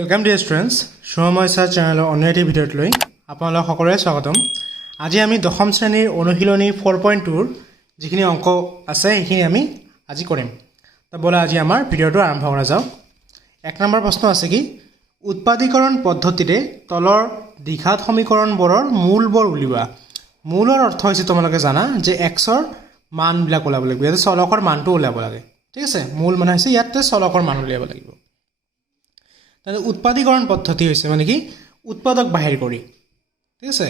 Welcome dear students, Subhamay sir channel on এটি ভিডিওত লৈ আপোনালোক সকলোৰে স্বাগতম। আজি আমি দশম শ্ৰেণীৰ অনুশীলনী 4.2 যিখিনি অংক আছে সেইখিনি আমি আজি কৰিম। তো বলা আজি আমাৰ ভিডিওটো আৰম্ভ কৰা যাওক। এক নম্বৰ প্ৰশ্ন আছে কি উৎপাদীকৰণ পদ্ধতিৰে তলৰ দ্বিঘাত সমীকৰণবোৰৰ মূলবোৰ উলিওৱা। মূলৰ অৰ্থ হৈছে তোমালোকে জানা যে x ৰ মানবিলাক ওলাব লাগিব, ইয়াতে চলকৰ মানটো ওলাব লাগে। ঠিক আছে, মূল মানে হৈছে ইয়াতে চলকৰ মান উলিয়াব লাগিব। তাহলে উৎপাদীকৰণ পদ্ধতি হৈছে মানে কি উৎপাদক বাহিৰ কৰি। ঠিক আছে,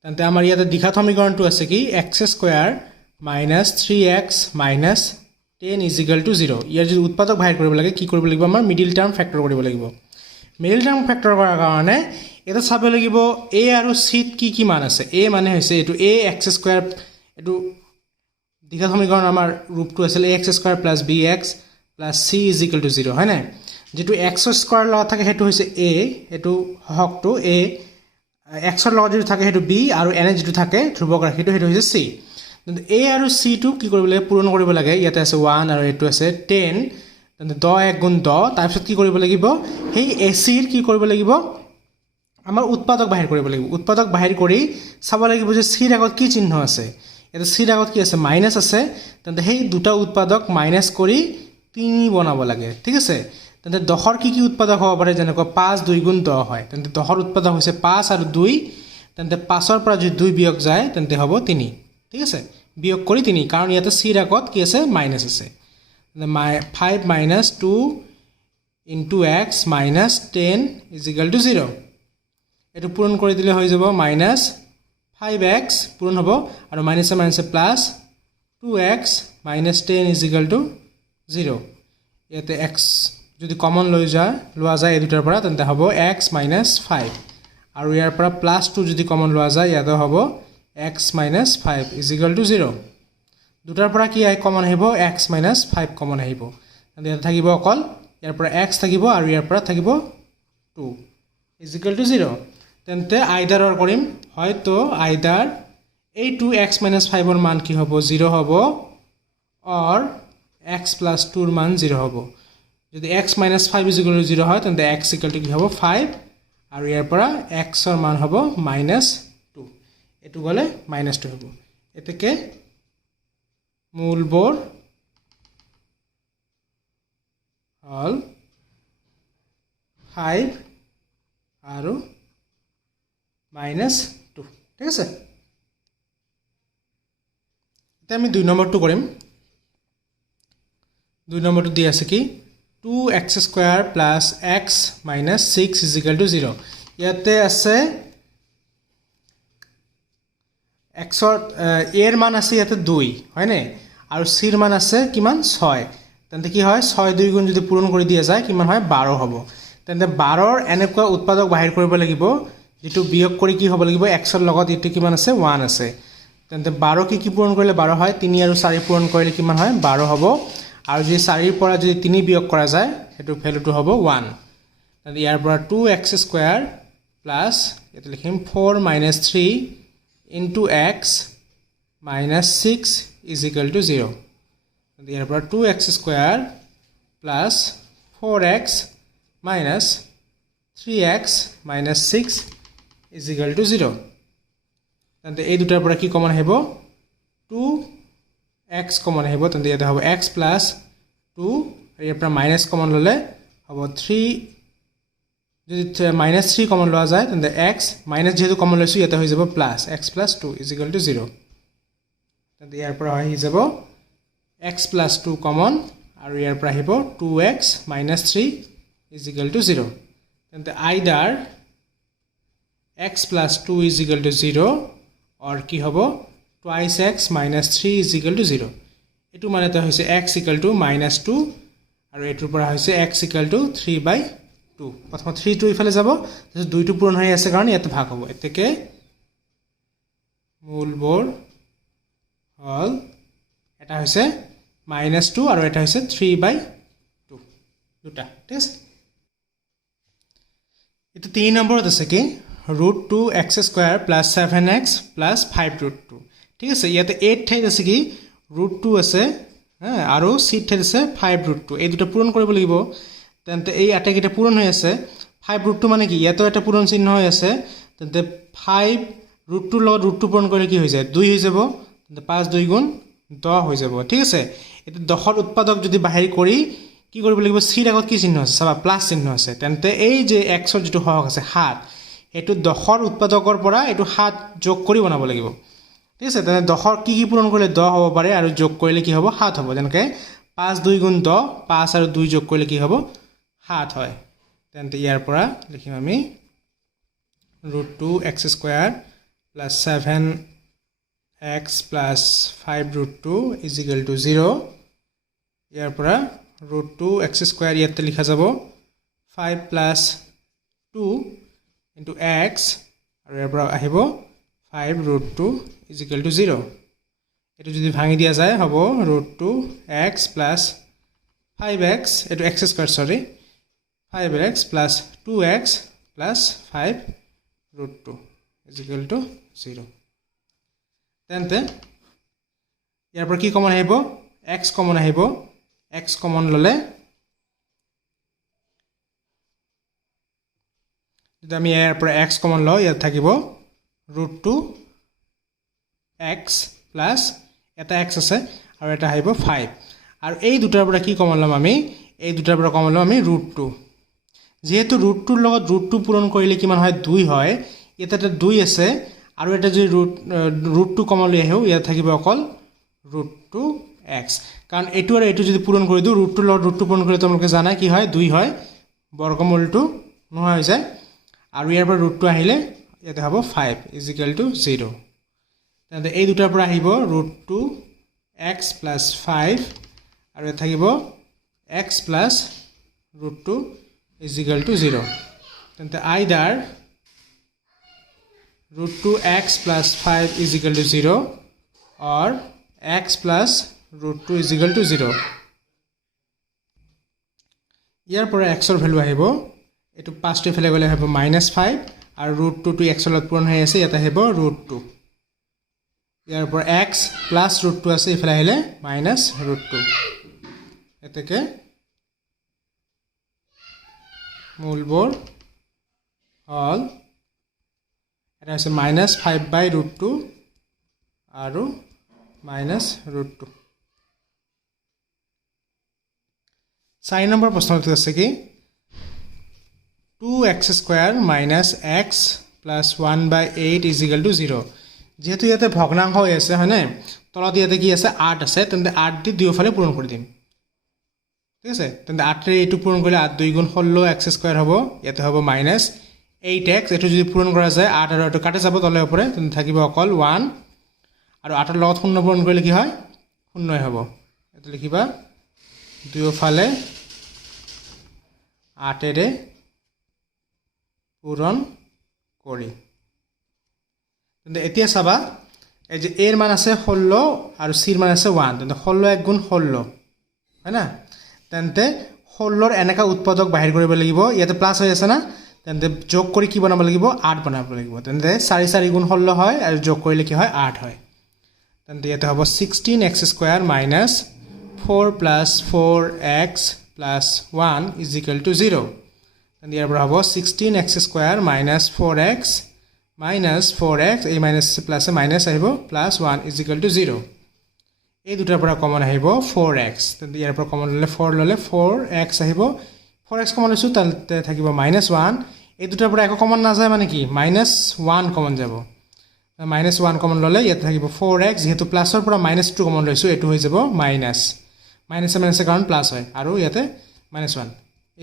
তাহলে আমাৰ ইয়াতে দ্বিঘাত সমীকৰণটো আছে কি x² - 3x - 10 = 0। ইয়াৰ যদি উৎপাদক বাহিৰ কৰিব লাগে কি কৰিব লাগিব, আমাৰ মিডিল টাৰ্ম ফেক্টৰ কৰিব লাগিব। মিডিল টাৰ্ম ফেক্টৰ কৰাৰ কাৰণে এটা চাব লাগিব a আৰু c কি কি মান আছে। a মানে হৈছে এটো ax², এটো দ্বিঘাত সমীকৰণ আমাৰ ৰূপটো আছিল ax² + bx + c = 0 হয় না। যেটো x² লগত থাকে হেতু হৈছে a, এটো হকটো a, x ৰ লগত যেটো থাকে হেতু b আৰু n যেটো থাকে ধ্ৰুবক ৰাশিটো হেতু হৈছে c। তেন্তে a আৰু c টো কি কৰিব লাগে, পূৰণ কৰিব লাগে। ইয়াতে আছে 1 আৰু এটো আছে 10, তেন্তে 10 * 1 = 10। তাৰপিছত কি কৰিব লাগিব, সেই ac ৰ কি কৰিব লাগিব, আমাৰ উৎপাদক বাহিৰ কৰিব লাগিব। উৎপাদক বাহিৰ কৰি চাব লাগিব যে c ৰ আগত কি চিহ্ন আছে। এটা c ৰ আগত কি আছে, মাইনাস আছে, তেন্তে সেই দুটা উৎপাদক মাইনাস কৰি 3 বনাব লাগে। ঠিক আছে, তেন্তে 10ৰ কি কি উৎপাদক হ'ব পাৰে, যেনেকৈ 5 * 2 = 10 হয়। তেন্তে 10ৰ উৎপাদক হৈছে 5 আৰু 2, তেন্তে 5ৰ পৰা যদি 2 বিয়োগ যায় তেন্তে হ'ব 3। ঠিক আছে, বিয়োগ কৰি 3, কাৰণ ইয়াতে c ৰ আগত কি আছে, মাইনাস আছে। 5 - 2 * x - 10 = 0। এটো পূৰণ কৰি দিলে হৈ যাব -5x পূৰণ হ'ব আৰু মাইনাসে মাইনাসে প্লাস 2x - 10 = 0। ইয়াতে x যদি কমন লোৱা যায় এই দুটাৰ পৰা তেন্তে হ'ব x - 5 আৰু ইয়াৰ পৰা +2 যদি কমন লোৱা যায় ইয়াতে হ'ব x - 5 = 0। দুটাৰ পৰা কি কমন আহিব, x - 5 কমন আহিব। তেন্তে ইয়াতে থাকিব অকল ইয়াৰ পৰা x থাকিব আৰু ইয়াৰ পৰা থাকিব 2 = 0। তেন্তে আইদাৰৰ কৰিম, হয়তো আইদাৰ এইটো x - 5 ৰ মান কি হ'ব, 0 হ'ব, অৰ x + 2 ৰ মান 0 হ'ব। যদি x - 5 = 0 হয় তেন্তে x = কি হ'ব, 5 আৰু ইয়াৰ পৰা x ৰ মান হ'ব -2, এটো গলে -2 হ'ব। এতেকে মূলবোৰ হল 5 আৰু -2। ঠিক আছে, এতিয়া আমি 2 নম্বৰটো কৰিম। 2 নম্বৰটো দি আছে কি 2x² + x - 6 = 0। ইয়াতে আছে x ৰ a ৰ মান আছে ইয়াতে 2 হয় নে, আৰু c ৰ মান আছে কিমান, 6। তেন্তে কি হয়, 6 * 2 * যদি পূৰণ কৰি দিয়া যায় কিমান হয়, 12 হ'ব। তেন্তে 12ৰ এনেকুৱা উৎপাদক বাহিৰ কৰিব লাগিব যেটো বিয়োগ কৰি কি হ'ব লাগিব, x ৰ লগত এটো কিমান আছে, 1 আছে। তেন্তে 12 কি পূৰণ কৰিলে 12 হয়, 3 আৰু 4 পূৰণ কৰিলে কিমান হয়, 12 হ'ব। আৰু যদি 4 ৰ পৰা যদি 3 বিয়োগ কৰা যায় হেতু ভ্যালুটো হ'ব 1। তেন্তে ইয়াৰ পৰা 2x² প্লাস এটো লিখিম 4 - 3 * x - 6 = 0। তেন্তে ইয়াৰ পৰা 2x² প্লাস 4x - 3x - 6 = 0। তেন্তে এই দুটাৰ পৰা কি কমন আহিব, 2x কমন আহিব। তেন্তে ইয়াতে হ'ব x + 2 আৰু ইয়াৰ পৰা মাইনাস কমন ললে হ'ব 3। যদি -3 কমন লোৱা যায় তেন্তে x মাইনাস যেহেতু কমন লৈছো ইয়াতে হৈ যাব প্লাস x + 2 = 0। তেন্তে ইয়াৰ পৰা হৈ যাব x + 2 কমন আৰু ইয়াৰ পৰা আহিব 2x - 3 = 0। তেন্তে আইদাৰ x + 2 = 0 or কি হ'ব, twice x - 3 = 0। এটো মানে এটা হৈছে x = -2 আৰু এটোৰ পৰা হৈছে x = 3/2। প্ৰথম 3 টো ইফালে যাব, তাৰপিছত 2 টো পূৰণ হৈ আছে কাৰণ ইয়াতে ভাগ হ'ব। এতেকে মূলবোৰ হল এটা হৈছে -2 আৰু এটা হৈছে 3/2 দুটা। ঠিক আছে, এটা 3 নম্বৰত আছে কি √2x² + 7x + 5√2। ঠিক আছে, ইয়াতে 8 ঠাইত আছে কি √2 আছে আৰু c ঠাইত আছে 5√2। এই দুটা পূৰণ কৰিব লাগিব। তেন্তে এই আটাইকেইটা পূৰণ হৈ আছে, 5 ৰুটটো মানে কি ইয়াতো এটা পূৰণ চিহ্ন হৈ আছে তেন্তে 5 ৰুটটোৰ লগত ৰুটটো পূৰণ কৰিলে কি হৈ যায় 2 হৈ যাব তেন্তে 5 2 গুণ 10 হৈ যাব ঠিক আছে এটা 10ৰ উৎপাদক যদি বাহিৰ কৰি কি কৰিব লাগিব c ৰ আগত কি চিহ্ন আছে চাবা প্লাস চিহ্ন আছে তেন্তে এই যে x ৰ যেটো সহগ আছে 7 এটো 10ৰ উৎপাদকৰ পৰা এটো 7 যোগ কৰি বনাব লাগিব ঠিক আছে তেনে 10ৰ কি পূৰণ কৰিলে 10 হ'ব পাৰে আৰু যোগ কৰিলে কি হ'ব 7 হ'ব যেনকে 5 2 গুণ 10 5 আৰু 2 যোগ কৰিলে কি হ'ব 7 হয় তেন্তে ইয়াৰ পৰা লিখিম আমি √2 x square plus 7x plus 5 √2 is equal to 0 ইয়াৰ পৰা √2 x স্কয়াৰ ইয়াতে লিখা যাব 5 প্লাস 2 ইনটু x আৰু ইয়াৰ পৰা আহিব 5 √2 ইজ ইকুৱেল টু 0 এটো যদি ভাঙি দিয়া যায় হ'ব √2 x প্লাস 5x এটো x স্কয়াৰ সৰি 5x plus 2x plus 5 √2 is equal to 0 তেন্তে ইয়াৰ পৰা কি কমন আহিব x কমন আহিব x কমন ললে যদি আমি ইয়াৰ পৰা x কমন লওঁ ইয়াত থাকিব √2 x plus এটা x আছে আৰু এটা আহিব 5 আৰু এই দুটাৰ পৰা কি কমন লম আমি এই দুটাৰ পৰা কমন লম আমি √2 যেহেতু √2 ৰ লগত √2 পূৰণ কৰিলে কিমান হয় 2 হয় ইয়াতে এটা 2 আছে আৰু এটা যদি √2 কমন লৈ আহিও ইয়াত থাকিব অকল √2x কাৰণ এটো আৰু এটো যদি পূৰণ কৰি দিও √2 ৰ লগত √2 পূৰণ কৰিলে তোমালোকে জানা কি হয় 2 হয় বৰ্গমূলটো নহয় হৈ যায় আৰু ইয়াৰ পৰা √2 আহিলে ইয়াতে হ'ব 5 ইজ ইকুৱেল টু 0 তেন্তে এই দুটাৰ পৰা আহিব √2x plus 5 আৰু ইয়াত থাকিব x plus √2 is equal to 0 তেন্তে either √2x plus 5 is equal to 0 or x plus √2 is equal to 0 ইয়াৰ পৰা x ৰ ভ্যালু আহিব এটো 5 টো ফেলে গলে হ'ব -5 আৰু √2 টো x ৰ লগত পূৰণ হৈ আছে ইয়াত আহিব √2 ইয়াৰ পৰা x plus √2 আছে ইফালে আহিলে -√2 এতেকে মূলবোৰ হল এটা আছে -5/√2 আৰু -√2 4 নম্বৰ প্ৰশ্নটো আছে কি 2x square - x plus 1/8 is equal to 0 যেহেতু ইয়াতে ভগ্নাংশ হৈ আছে হয়নে তলত ইয়াতে কি আছে 8 আছে তেন্তে 8 দি দুয়োফালে পূৰণ কৰি দিম ঠিক আছে তেন্তে 8 ৰে এটো পূৰণ কৰিলে 8 2 গুণ 16 x স্কয়াৰ হ'ব ইয়াতে হ'ব -8x এটো যদি পূৰণ কৰা যায় 8 আৰু এটো কাটে যাব তলে ওপৰে তেন্তে থাকিব অকল 1 আৰু 8 ৰ লগত 0 পূৰণ কৰিলে কি হয় 0 হ'ব এটো লিখিবা দুয়োফালে 8 ৰে পূৰণ কৰি তেন্তে এতিয়া চাবা এই যে a ৰ মান আছে 16 আৰু c ৰ মান আছে 1 তেন্তে 16 1 গুণ 16 হয় না তেন্তে 16 ৰ এনেকা উৎপাদক বাহিৰ কৰিব লাগিব ইয়াতে প্লাস হৈ আছে না তেন্তে যোগ কৰি কি বনাব লাগিব 8 বনাব লাগিব তেন্তে 4 4 গুণ 16 হয় আৰু যোগ কৰিলে কি হয় 8 হয় তেন্তে ইয়াতে হ'ব 16x square - 4 plus 4x plus 1 is equal to 0 তেন্তে ইয়াৰ পৰা হ'ব 16x square - 4x minus 4x এই মাইনাস প্লাস মাইনাস আহিব প্লাস 1 is equal to 0 এই দুটাৰ পৰা কমন আহিব 4x তেন্তে ইয়াৰ পৰা কমন ললে 4 ললে 4x আহিব 4x কমন লৈছো তাতে থাকিব -1 এই দুটাৰ পৰা একো কমন না যায় মানে কি -1 কমন যাব -1 কমন ললে ইয়াত থাকিব 4x যেহেতু প্লাসৰ পৰা -2 কমন লৈছো এটো হৈ যাব মাইনাস মাইনাস কাৰণ প্লাস হয় আৰু ইয়াতে -1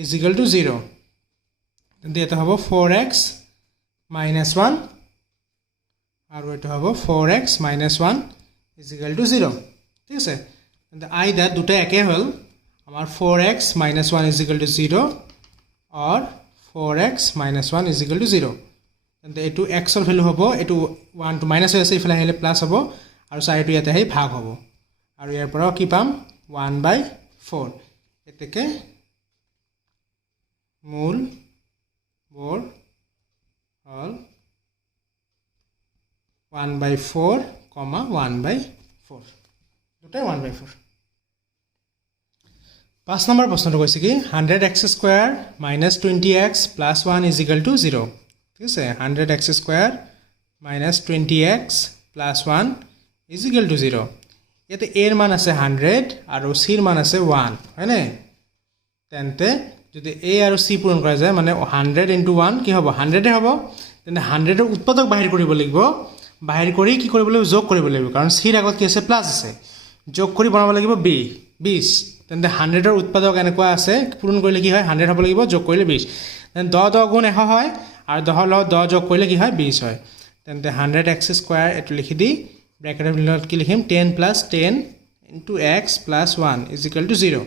is equal to 0 তেন্তে এটা হ'ব 4x -1 আৰু এটা হ'ব 4x -1 is equal to 0 ঠিক আছে তেন্তে আইদার দুটা একে হল আমাৰ 4x - 1 is equal to 0 or 4x - 1 is equal to 0 তেন্তে এটো x ৰ ভ্যালু হ'ব এটো 1 to মাইনাস হৈ আছে ইফালে আহিলে প্লাস হ'ব আৰু চাইটো ইয়াতে আহি ভাগ হ'ব আৰু ইয়াৰ পৰা কি পাম 1/4 এতেকে মূল বৰ হল 1/4, 1/4 দুটাই 1/4 5 নম্বৰ প্ৰশ্নটো কৈছে কি 100x square minus 20x plus 1 is equal to 0 ঠিক আছে 100x square minus 20x plus 1 is equal to 0 ইয়াতে a এর মান আছে 100 আৰু c এৰ মান আছে 1 হয় না তেন্তে যদি a আৰু c পূৰণ কৰা যায় মানে 100 into 1 কি হ'ব 100 এ হ'ব তেন্তে 100 এর উৎপাদক বাহিৰ কৰিব লাগিব বাহিৰ কৰি কি কৰিব লাগিব যোগ কৰিব লাগিব কাৰণ c এৰ আগত কি আছে প্লাস আছে যোগ কৰি বনাব লাগিব b 20 তেন্তে 100 এৰ উৎপাদক এনেকুৱা আছে পূৰণ কৰিলে কি হয় 100 হ'ব লাগিব যোগ কৰিলে 20 তেন্তে 10 10 গুণ 100 হয় আৰু 10 লগত 10 যোগ কৰিলে কি হয় 20 হয় তেন্তে 100x স্কয়াৰ এটো লিখি দি ব্ৰ্যাকেটেৰ ভিতৰত কি লিখিম 10 plus 10 into x plus 1 is equal to 0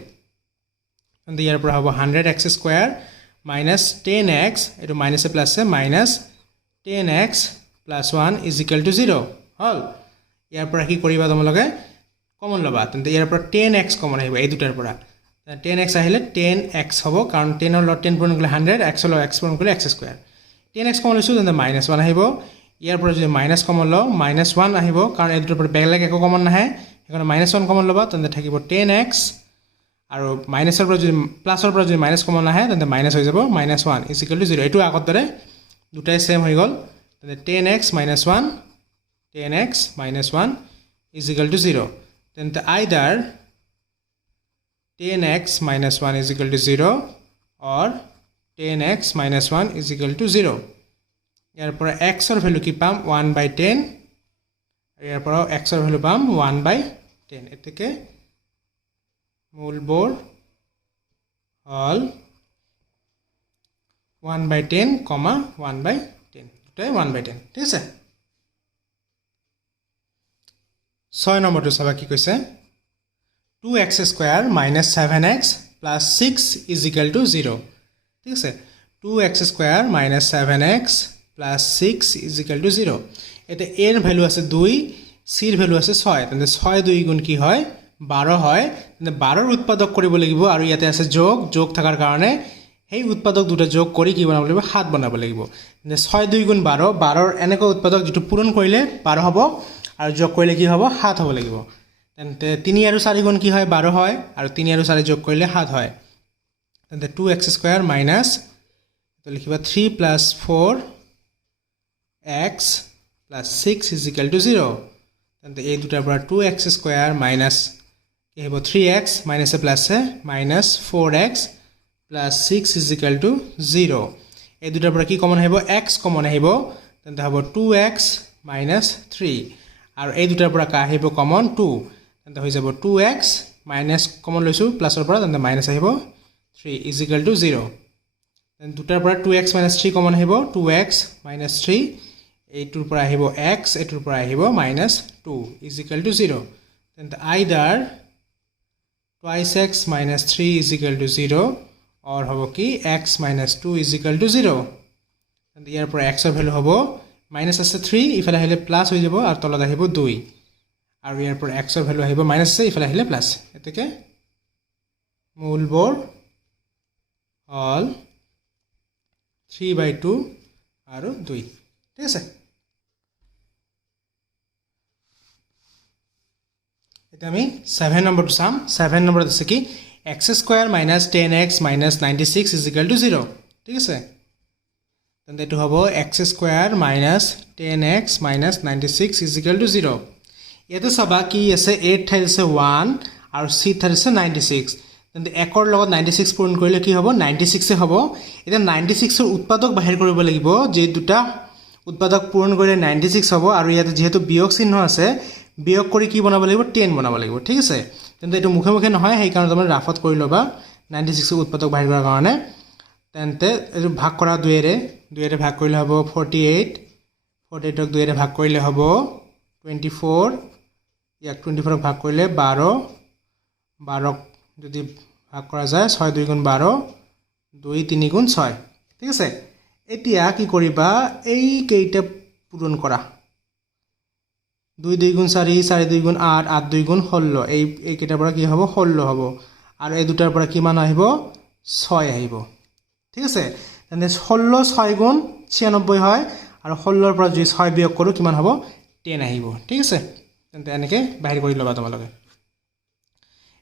তেন্তে ইয়াৰ পৰা হ'ব 100x স্কয়াৰ minus 10x এটো minus A plus A minus 10x plus 1 is equal to 0 হল ইয়াৰ পৰা কি কৰিবা তোমালোকে কমন লবা তেন্তে ইয়াৰ পৰা 10x কমন আহিব এই দুটাৰ পৰা 10x আহিলে 10x হ'ব কাৰণ 10 ৰ লগত 10 পূৰণ কৰিলে 100 x ৰ লগত x পূৰণ কৰিলে x স্কয়াৰ 10x কমন লৈছো তেন্তে -1 আহিব ইয়াৰ পৰা যদি মাইনাস কমন লও -1 আহিব কাৰণ এই দুটাৰ পৰা বেলেগ একো কমন নাহে সেইকাৰণে -1 কমন লবা তেন্তে থাকিব 10x আৰু মাইনাসৰ পৰা যদি প্লাসৰ পৰা যদি মাইনাস কমন আহে তেন্তে মাইনাস হৈ যাব -1 = 0 এটো আগত দৰে দুটাই সেম হৈ গল তেন্তে 10x - 1 10x - 1 = 0 তেন্তে either 10x - 1 = 0 or 10x - 1 = 0 ইয়াৰ পৰা x ৰ ভ্যালু কি পাম 1/10 ইয়াৰ পৰা x ৰ ভ্যালু পাম 1/10 এতেকে মূলবোৰ হল 1/10, 1/10 দুটাই 1/10 ঠিক আছে 6 নম্বৰটো চাবা কি কৈছে 2x square minus 7x plus 6 is equal to 0 ঠিক আছে 2x square minus 7x plus 6 is equal to 0 এতে a এর ভ্যালু আছে 2 c এর ভ্যালু আছে 6 তেন্তে 6 2 গুণ কি হয় 12 হয় তেন্তে 12 ৰ উৎপাদক কৰিব লাগিব আৰু ইয়াতে আছে যোগ যোগ থাকাৰ কাৰণে এই উৎপাদক দুটা যোগ কৰি কি বনাব লাগিব 7 বনাব লাগিব তেন্তে 6 2 গুণ 12 12 ৰ এনেকৈ উৎপাদক যেটো পূৰণ কৰিলে 12 হ'ব আৰু যোগ কৰিলে কি হ'ব 7 হ'ব লাগিব তেন্তে 3 আৰু 4 গুণ কি হয় 12 হয় আৰু 3 আৰু 4 যোগ কৰিলে 7 হয় তেন্তে 2x স্কয়াৰ মাইনাস তো লিখিবা 3 plus 4x plus 6 is equal to 0 তেন্তে এই দুটাৰ পৰা 2x স্কয়াৰ মাইনাস কি হ'ব 3x minus A plus A minus 4x plus 6 is equal to 0 এই দুটাৰ পৰা কি কমন আহিব x কমন আহিব তেন্তে হ'ব 2x minus 3 আৰু এই দুটাৰ পৰা কা আহিব কমন 2 তেন্তে হৈ যাব 2x মাইনাস কমন লৈছো প্লাসৰ পৰা তেন্তে মাইনাস আহিব 3 is equal to 0 তেন্তে দুটাৰ পৰা 2x minus 3 কমন আহিব 2x minus 3 এইটোৰ পৰা আহিব x এইটোৰ পৰা আহিব minus 2 is equal to 0 তেন্তে either twice x minus 3 is equal to 0 or হ'ব কি x minus 2 is equal to 0 তেন্তে ইয়াৰ পৰা x ৰ ভ্যালু হ'ব মাইনাস আছে 3 ইফালে আহিলে প্লাস হৈ যাব আৰু তলত আহিব 2 আৰু ইয়াৰ পৰা x ৰ ভ্যালু আহিব মাইনাস আছে ইফালে আহিলে প্লাস এতেকে মূলবোৰ হল 3/2 আৰু 2 ঠিক আছে এটা আমি 7 নম্বৰটো চাম 7 নম্বৰত আছে কি x square minus 10x minus 96 is equal to 0 ঠিক আছে তেন্তে এটো হ'ব x square minus 10x minus 96 is equal to 0 ইয়াতে চাবা কি আছে 8 ঠাইত আছে 1 আৰু c ঠাইত আছে 96 তেন্তে 1 ৰ লগত 96 পূৰণ কৰিলে কি হ'ব 96 এ হ'ব এটা 96 ৰ উৎপাদক বাহিৰ কৰিব লাগিব যে দুটা উৎপাদক পূৰণ কৰিলে 96 হ'ব আৰু ইয়াতে যেহেতু বিয়োগ চিহ্ন আছে বিয়োগ কৰি কি বনাব লাগিব 10 বনাব লাগিব ঠিক আছে তেন্তে এটো মুখে মুখে নহয় সেই কাৰণ তুমি ৰাফত কৰি লবা 96 ৰ উৎপাদক বাহিৰ কৰাৰ কাৰণে তেন্তে এটো ভাগ কৰা 2 এৰে ভাগ কৰিলে হ'ব 48 48ক 2 এৰে ভাগ কৰিলে হ'ব 24 ইয়াক 24ক ভাগ কৰিলে 12 12ক যদি ভাগ কৰা যায় 6 2 গুণ 12 2 3 গুণ 6 ঠিক আছে এতিয়া কি কৰিবা এই কেইটা পূৰণ কৰা 2 2 গুণ 4 4 2 গুণ 8 8 2 গুণ 16 এই কেইটাৰ পৰা কি হ'ব 16 হ'ব আৰু এই দুটাৰ পৰা কিমান আহিব 6 আহিব ঠিক আছে তেন্তে 16 6 গুণ 96 হয় আৰু 16 ৰ পৰা যদি 6 বিয়োগ কৰো কিমান হ'ব 10 আহিব ঠিক আছে তেন্তে এনেকে বাহিৰ কৰি লবা তোমালোকে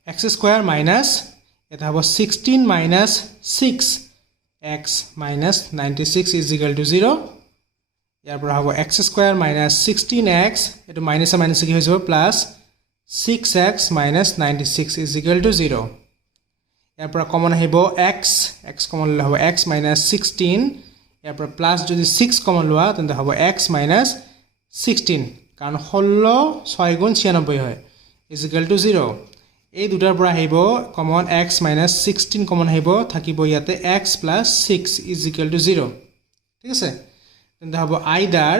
x স্কয়াৰ minus এটা হ'ব 16 minus 6x minus 96 is equal to 0 ইয়াৰ পৰা হ'ব x square minus 16x এটো মাইনাস মাইনাস কি হৈ যাব plus 6x minus 96 is equal to 0 ইয়াৰ পৰা কমন আহিব x কমন ললে হ'ব x minus 16 ইয়াৰ পৰা প্লাস যদি 6 কমন লোৱা তেন্তে হ'ব x minus 16 কাৰণ 16 6 গুণ 96 হয় is equal to 0 এই দুটাৰ পৰা আহিব কমন x minus 16 কমন আহিব থাকিব ইয়াতে x plus 6 is equal to 0 ঠিক আছে তেন্তে হ'ব either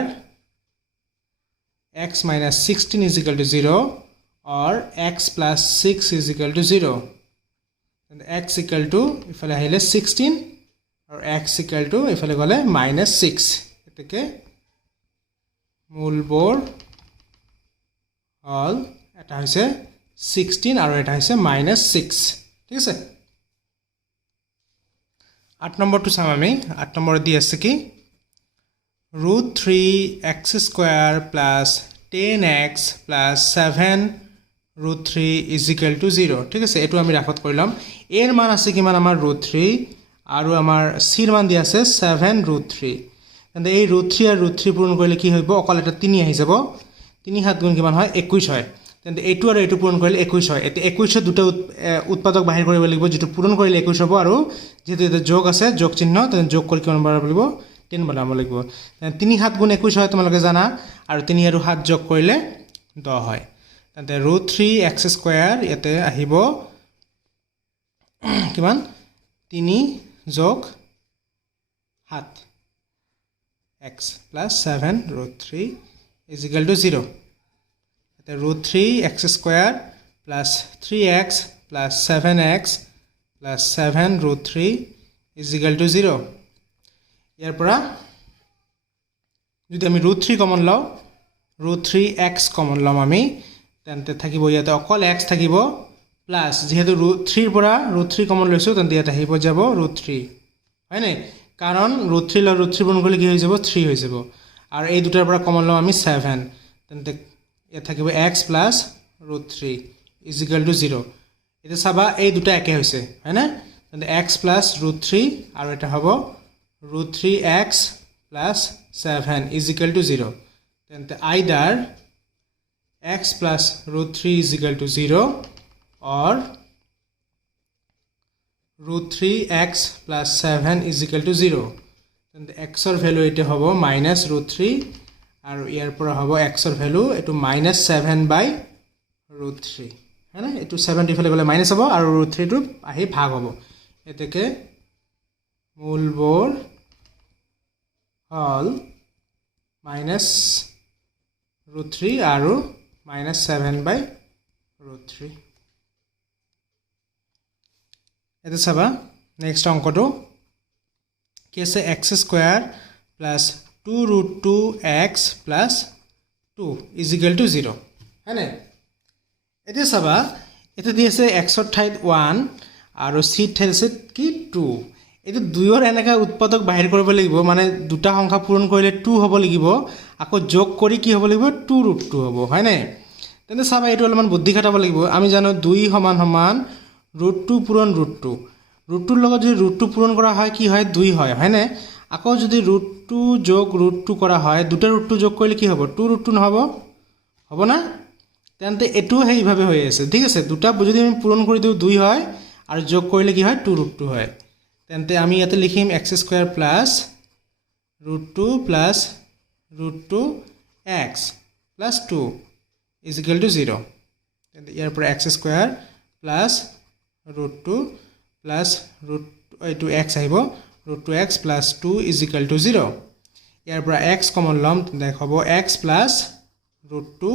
x minus 16 is equal to 0 or x plus 6 is equal to 0 and x equal to ইফালে আহিলে 16 আৰু x equal to ইফালে গলে minus 6 এটাকে মূলবোৰ হল এটা হৈছে 16 আৰু এটা হৈছে minus 6 ঠিক আছে 8 নম্বৰটো চাম আমি 8 নম্বৰ দি আছে কি root 3x square plus 10x plus 7 root 3 is equal to 0 ঠিক আছে এটো আমি রাখত কৰিলাম এৰ মান আছে কিমান আমাৰ root 3 আৰু আমাৰ c ৰ মান দি আছে 7 root 3 তেন্তে এই root 3 আৰু root 3 পূৰণ কৰিলে কি হইব অকল এটা 3 আহি যাব 3 হাত গুণ কিমান হয় 21 হয় তেন্তে এইটো আৰু এইটো পূৰণ কৰিলে 21 হয় এতে 21 দুটা উৎপাদক বাহিৰ কৰিব লাগিব যেটো পূৰণ কৰিলে 21 হ'ব আৰু যেতে এটা যোগ আছে যোগ চিহ্ন তেন্তে যোগ কৰি কিমান বাৰ বলিব 10 বনাব লাগিব 3 হাত গুণ 21 হয় তোমালোকে জানা আৰু 3 আৰু 7 যোগ কৰিলে 10 হয় তেন্তে root 3x square ইয়াতে আহিব কিমান 3 যোগ 7 x plus 7 root 3 is equal to 0 ইয়াতে root 3x square plus 3x plus 7x plus 7 root 3 is equal to 0 ইয়াৰ পৰা যদি আমি root 3 কমন লও root 3x কমন লম আমি তেন্তে থাকিব ইয়াতে অকল x থাকিব প্লাস যেহেতু root 3 ৰ পৰা root 3 কমন লৈছো তেন্তে ইয়াতে আহিব যাব root 3 হয় নাই কাৰণ root 3 ল root 3 পূৰণ কৰিলে কি হৈ যাব 3 হৈ যাব আৰু এই দুটাৰ পৰা কমন লম আমি 7 তেন্তে ইয়াত থাকিব x plus root 3 is equal to 0 এটা চাবা এই দুটা একে হৈছে হয় না তেন্তে x plus root 3 আৰু এটা হ'ব root 3x plus 7 is equal to 0 তেন্তে either x plus root 3 is equal to 0 or root 3x plus 7 is equal to 0 তেন্তে x ৰ ভ্যালু এতে হ'ব minus root 3 আৰু ইয়াৰ পৰা হ'ব x ৰ ভ্যালু এটো minus 7 by root 3 হয়না এটো 7 ইফালে গলে minus হ'ব আৰু root 3 টো আহি ভাগ হ'ব এতেকে মূলবোৰ হল minus root 3 আৰু minus 7 by root 3 এটা চাবা নেক্সট অঙ্কটো কি আছে x square plus 2 root 2x plus 2 is equal to 0 হয়নে এটা চাবা এটা দি আছে x ৰ ঠাইত 1 আৰু c ৰ ঠাইত আছে কি 2 এটা দুইৰ এনেকা উৎপাদক বাহিৰ কৰিব লাগিব মানে দুটা সংখ্যা পূৰণ কৰিলে 2 হ'ব লাগিব আকৌ যোগ কৰি কি হ'ব লাগিব 2 root 2 হ'ব হয় নাই তেন্তে চাবা এটো অলপমান বুদ্ধি খাটাব লাগিব আমি জানো 2 সমান সমান root 2 পূৰণ root 2 root 2 ৰ লগত যদি root 2 পূৰণ কৰা হয় কি হয় 2 হয় হয় না আকৌ যদি root 2 যোগ root 2 কৰা হয় দুটা root 2 যোগ কৰিলে কি হ'ব 2 root 2 নহব হ'ব না তেন্তে এটো হেইভাবে হৈ আছে ঠিক আছে দুটা যদি আমি পূৰণ কৰি দিও 2 হয় আৰু যোগ কৰিলে কি হয় 2 root 2 হয় তেন্তে আমি ইয়াতে লিখিম x square plus root 2 plus root 2x plus 2 is equal to 0 তেন্তে ইয়াৰ পৰা x square plus root 2 plus root 2x আহিব root 2x plus 2 is equal to 0 ইয়াৰ পৰা x কমন লম তেন্তে হ'ব x plus root 2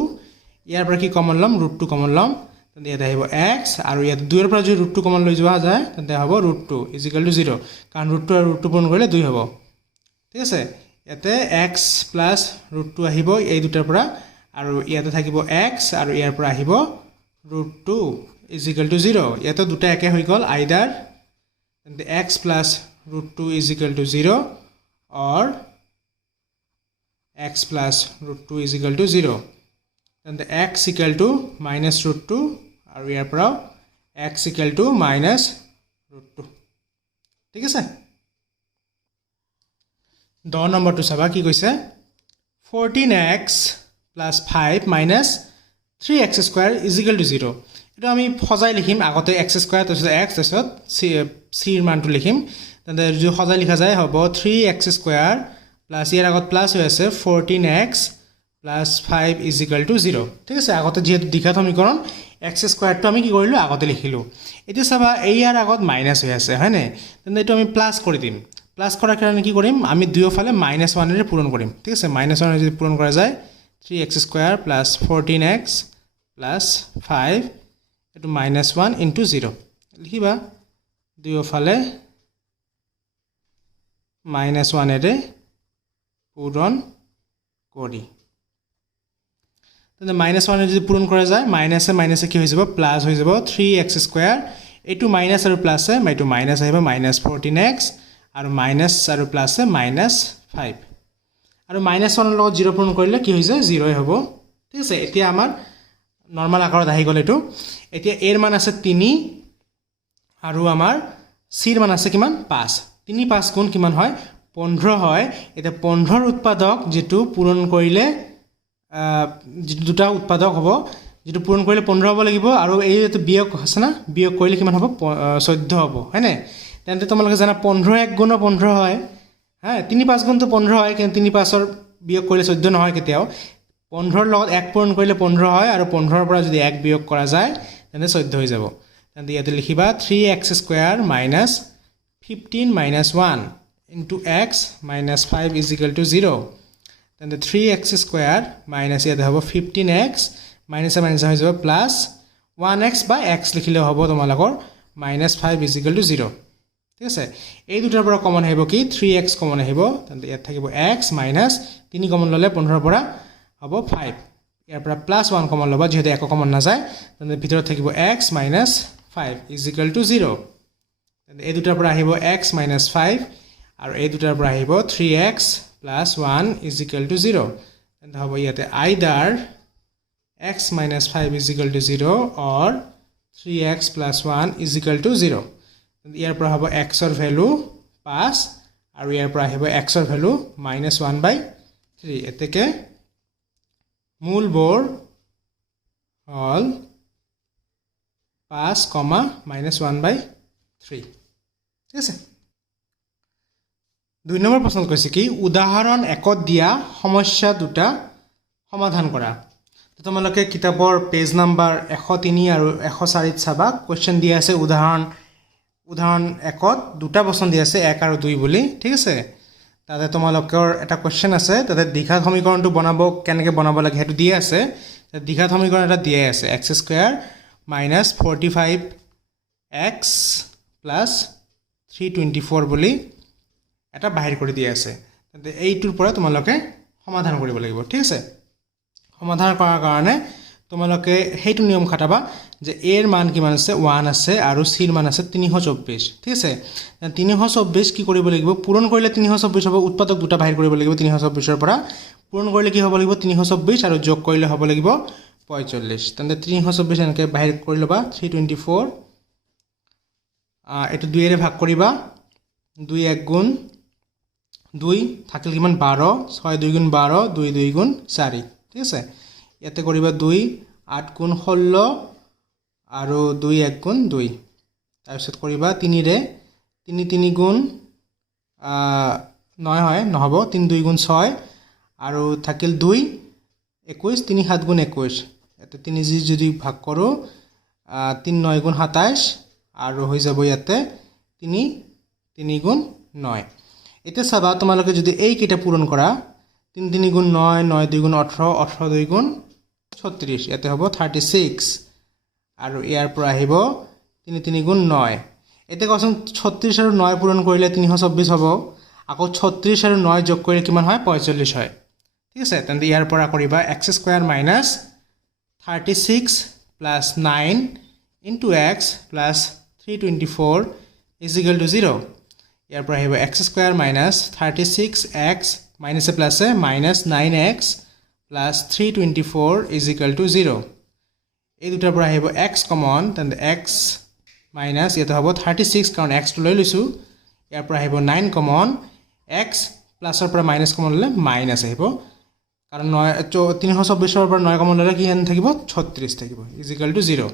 ইয়াৰ পৰা কি কমন লম root 2 কমন লম তেন্তে ইয়াতে আহিব x আৰু ইয়াত 2 ৰ পৰা যদি root 2 কমন লৈ যোৱা যায় তেন্তে হ'ব root 2 is equal to 0 কাৰণ root 2 আৰু root 2 পূৰণ কৰিলে 2 হ'ব ঠিক আছে ইয়াতে x plus root 2 আহিব এই দুটাৰ পৰা আৰু ইয়াতে থাকিব x আৰু ইয়াৰ পৰা আহিব root 2 is equal to 0 ইয়াতে দুটা একে হৈ গল either তেন্তে x plus root 2 is equal to 0 or x plus root 2 is equal to 0 তেন্তে x equal to minus root 2 আৰু ইয়াৰ পৰা x equal to minus √2 ঠিক আছে 10 নম্বৰটো চাবা কি কৈছে 14x plus 5 minus 3x square is equal to 0 এটো আমি সজাই লিখিম আগতে x square তাৰপিছত x তাৰপিছত c এর মানটো লিখিম তেন্তে যদি সজাই লিখা যায় হ'ব 3x square plus ইয়াৰ আগত প্লাস হৈ আছে 14x plus 5 is equal to 0 ঠিক আছে আগতে যেহেতু দ্বিঘাত সমীকৰণ x square টো আমি কি কৰিলো আগতে লিখিলো এতিয়া চাবা এই ইয়াৰ আগত মাইনাস হৈ আছে হয় নাই তেন্তে এটো আমি প্লাস কৰি দিম প্লাস কৰাৰ কাৰণে কি কৰিম আমি দুয়োফালে -1 এৰে পূৰণ কৰিম ঠিক আছে -1 এৰে যদি পূৰণ কৰা যায় 3x square plus 14x plus 5 এটো -1 into 0 লিখিবা দুয়োফালে -1 এৰে পূৰণ কৰি তেন্তে -1 এৰে যদি পূৰণ কৰা যায় মাইনাসে কি হৈ যাব প্লাস হৈ যাব 3x square এটো মাইনাস আৰু প্লাসে এটো মাইনাস আহিব -14x আৰু মাইনাস আৰু প্লাসে -5 আৰু -1 লগত 0 পূৰণ কৰিলে কি হৈ যায় 0 হ'ব ঠিক আছে এতিয়া আমাৰ নৰমাল আকাৰত আহি গল এটো এতিয়া এৰ মান আছে 3 আৰু আমাৰ সিৰ মান আছে কিমান 5 3 5 গুণ কিমান হয় 15 হয় এটা 15 উৎপাদক যেটো পূৰণ কৰিলে যেটো দুটা উৎপাদক হ'ব যেটো পূৰণ কৰিলে 15 হ'ব লাগিব আৰু এই যেটো বিয়োগ আছে না বিয়োগ কৰিলে কিমান হ'ব 14 হ'ব হয়নে তেন্তে তোমালোকে জানা 15 এক গুণ 15 হয় হ্যাঁ 3 5 গুণ তো 15 হয় কিন্তু 3 5 ৰ বিয়োগ কৰিলে 14 নহয় কেতিয়াও 15 লগত 1 পূৰণ কৰিলে 15 হয় আৰু 15 ৰ পৰা যদি 1 বিয়োগ কৰা যায় তেন্তে 14 হৈ যাব তেন্তে ইয়াতে লিখিবা 3x square minus 15 minus 1 into x minus 5 is equal to 0 তেন্তে 3x square minus ইয়াতে হ'ব 15x minus হৈ যাব plus 1x by x লিখিলে হ'ব তোমালোকৰ minus 5 is equal to 0 ঠিক আছে এই দুটাৰ পৰা কমন আহিব কি 3x কমন আহিব তেন্তে ইয়াত থাকিব x minus 3 কমন ললে 15 ৰ পৰা হ'ব 5 ইয়াৰ পৰা প্লাস 1 কমন লবা যেহেতু এক কমন না যায় তেন্তে ভিতৰত থাকিব x minus 5 is equal to 0 তেন্তে এই দুটাৰ পৰা আহিব x minus 5 আৰু এই দুটাৰ পৰা আহিব 3x plus 1 is equal to 0 তেন্তে হ'ব ইয়াতে either x minus 5 is equal to 0 or 3x plus 1 is equal to 0 তেন্তে ইয়াৰ পৰা হ'ব x ৰ ভ্যালু 5 আৰু ইয়াৰ পৰা আহিব x ৰ ভ্যালু -1/3 এতেকে মূল বৰ হল 5, -1/3 ঠিক আছে 2 নম্বৰ প্ৰশ্ন কৈছে কি উদাহৰণ 1ত দিয়া সমস্যা দুটা সমাধান কৰা তো তোমালোকে কিতাপৰ পেজ নাম্বাৰ 103 আৰু 104 ত চাবা কোৱেশ্চন দিয়া আছে উদাহৰণ 1ত দুটা প্ৰশ্ন দিয়া আছে 1 আৰু 2 বুলি ঠিক আছে তাতে তোমালোকৰ এটা কোৱেশ্চন আছে তাতে দ্বিঘাত সমীকৰণটো কেনেকৈ বনাব লাগে হেতু দিয়া আছে দ্বিঘাত সমীকৰণ এটা দিয়া আছে x square minus 45x plus 324 বুলি এটা বাহিৰ কৰি দিয়া আছে তেন্তে এইটোৰ পৰা তোমালোকে সমাধান কৰিব লাগিব ঠিক আছে সমাধান কৰাৰ কাৰণে তোমালোকে হেতু নিয়ম খাটাবা যে a এৰ মান কিমান আছে 1 আছে আৰু c এৰ মান আছে 324 ঠিক আছে 324 কি কৰিব লাগিব পূৰণ কৰিলে 324 হ'ব উৎপাদক দুটা বাহিৰ কৰিব লাগিব 324 ৰ পৰা পূৰণ কৰিলে কি হ'ব লাগিব 324 আৰু যোগ কৰিলে হ'ব লাগিব 45 তেন্তে 324 এনেকৈ বাহিৰ কৰি লবা 324 এটো 2 এৰে ভাগ কৰিবা 2 1 গুণ 2 থাকিল কিমান 12 6 2 গুণ 12 2 2 গুণ 4 ঠিক আছে ইয়াতে কৰিবা 2 8 গুণ 16 আৰু 2 1 গুণ 2 তাৰপিছত কৰিবা 3 ৰে 3 3 গুণ 9 হয় নহব 3 2 গুণ 6 আৰু থাকিল 2 21 3 7 গুণ 21 এতে 3 যদি ভাগ কৰো 3 9 গুণ 27 আৰু হৈ যাব ইয়াতে 3 3 গুণ 9 এতে চাবা তোমালোকে যদি এই কেটা পূৰণ কৰা 3 3 গুণ 9 9 2 গুণ 18 18 2 গুণ 36 ইয়াতে হ'ব 36 আৰু ইয়াৰ পৰা আহিব 3 3 গুণ 9 এতে কোন 36 আৰু 9 পূৰণ কৰিলে 324 হ'ব আকৌ 36 আৰু 9 যোগ কৰিলে কিমান হয় 45 হয় ঠিক আছে তেন্তে ইয়াৰ পৰা কৰিবা x square minus 36 plus 9 into x plus 324 is equal to 0 ইয়াৰ পৰা আহিব x square minus 36x minus a plus a minus 9x plus 324 is equal to 0 এই দুটাৰ পৰা আহিব x common তেন্তে x মাইনাছ ইয়াতে হ'ব 36 কাৰণ x টো লৈ লৈছোঁ ইয়াৰ পৰা আহিব 9 কমন x প্লাছৰ পৰা মাইনাছ কমন ল'লে মাইনাছ আহিব কাৰণ 324 পৰা 9 কমন ল'লে কি থাকিব 36 থাকিব ইজিক্যাল টু 0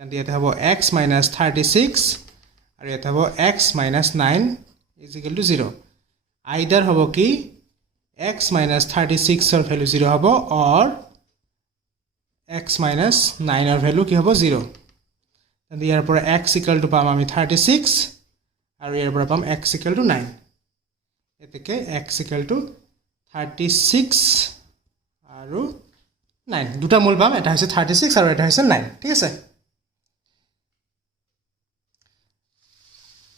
তেন্তে ইয়াতে হ'ব x minus 36 আৰু ইয়াতে হ'ব x minus 9 ইজিক্যাল টু 0 আইদাৰ হ'ব কি x minus 36 ৰ ভ্যালু 0 হ'ব অৰ x minus 9 ৰ ভ্যালু কি হ'ব 0 তেন্তে ইয়াৰ পৰা x ইকুৱেল টু পাম আমি 36 আৰু ইয়াৰ পৰা পাম x ইকুৱেল টু 9 এতেকে x ইকুৱেল টু 36 আৰু 9 দুটা মূল পাম এটা হৈছে 36 আৰু এটা হৈছে 9 ঠিক আছে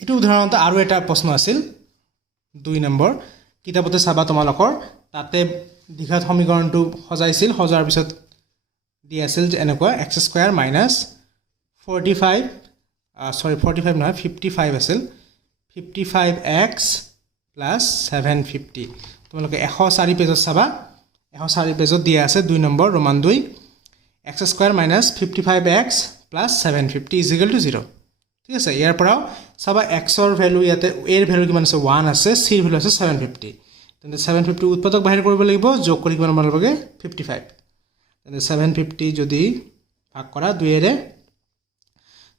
এটো উদাহৰণত আৰু এটা প্ৰশ্ন আছিল 2 নম্বৰ কিতাপতে চাবা তোমালোকৰ তাতে দ্বিঘাত সমীকৰণটো সজাইছিল সজাৰ পিছত দি আছিল যে এনেকুৱা x² - 45 45 নহয় 55 আছিল 55x + 750 তোমালোকে 104 পেজত চাবা 104 পেজত দিয়া আছে 2 নম্বৰ ৰোমান 2 x² - 55x + 750 = 0 ঠিক আছে ইয়াৰ পৰা চাবা x ৰ ভ্যালু ইয়াতে a ৰ ভ্যালু কিমান আছে 1 আছে c ৰ ভ্যালু আছে 750 তেন্তে 750 উৎপাদক বাহিৰ কৰিব লাগিব যোগ কৰি কিমান মান হ'বগে 55 তেন্তে 750 যদি ভাগ কৰা 2 এৰে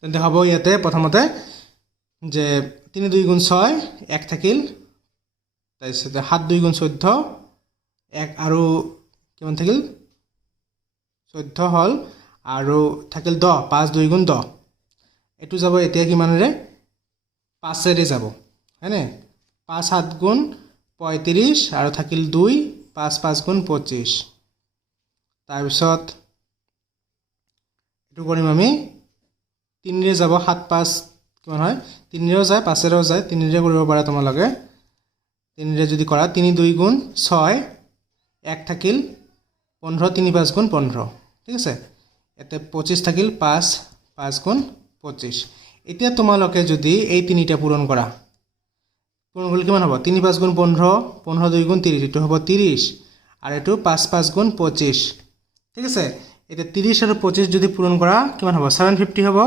তেন্তে হ'ব ইয়াতে প্ৰথমতে যে 3 2 গুণ 6 1 থাকিল তাৰপিছত 7 2 গুণ 14 1 আৰু কিমান থাকিল 14 হল আৰু থাকিল 10 5 2 গুণ 10 এটু যাব এতিয়া কিমানৰে 5 এৰে যাব হয়নে 5 7 গুণ 35 আৰু থাকিল 2 5 5 গুণ 25 তাৰপিছত এটু কৰিম আমি 3 ৰে যাব 7 5 কিমান হয় 3 ৰেও যায় 5 ৰেও যায় 3 ৰে কৰিব পাৰা তোমালোকে 3 ৰে যদি কৰা 3 2 গুণ 6 1 থাকিল 15 3 5 গুণ 15 ঠিক আছে এতে 25 থাকিল 5 5 গুণ 25 এতিয়া তোমালোকে যদি এই তিনিটা পূৰণ কৰা পূৰণ কৰিলে কিমান হ'ব 3 5 গুণ 15 15 2 গুণ 30 এটো হ'ব 30 আৰু এটো 5 5 গুণ 25 ঠিক আছে এতিয়া 30 আৰু 25 যদি পূৰণ কৰা কিমান হ'ব 750 হ'ব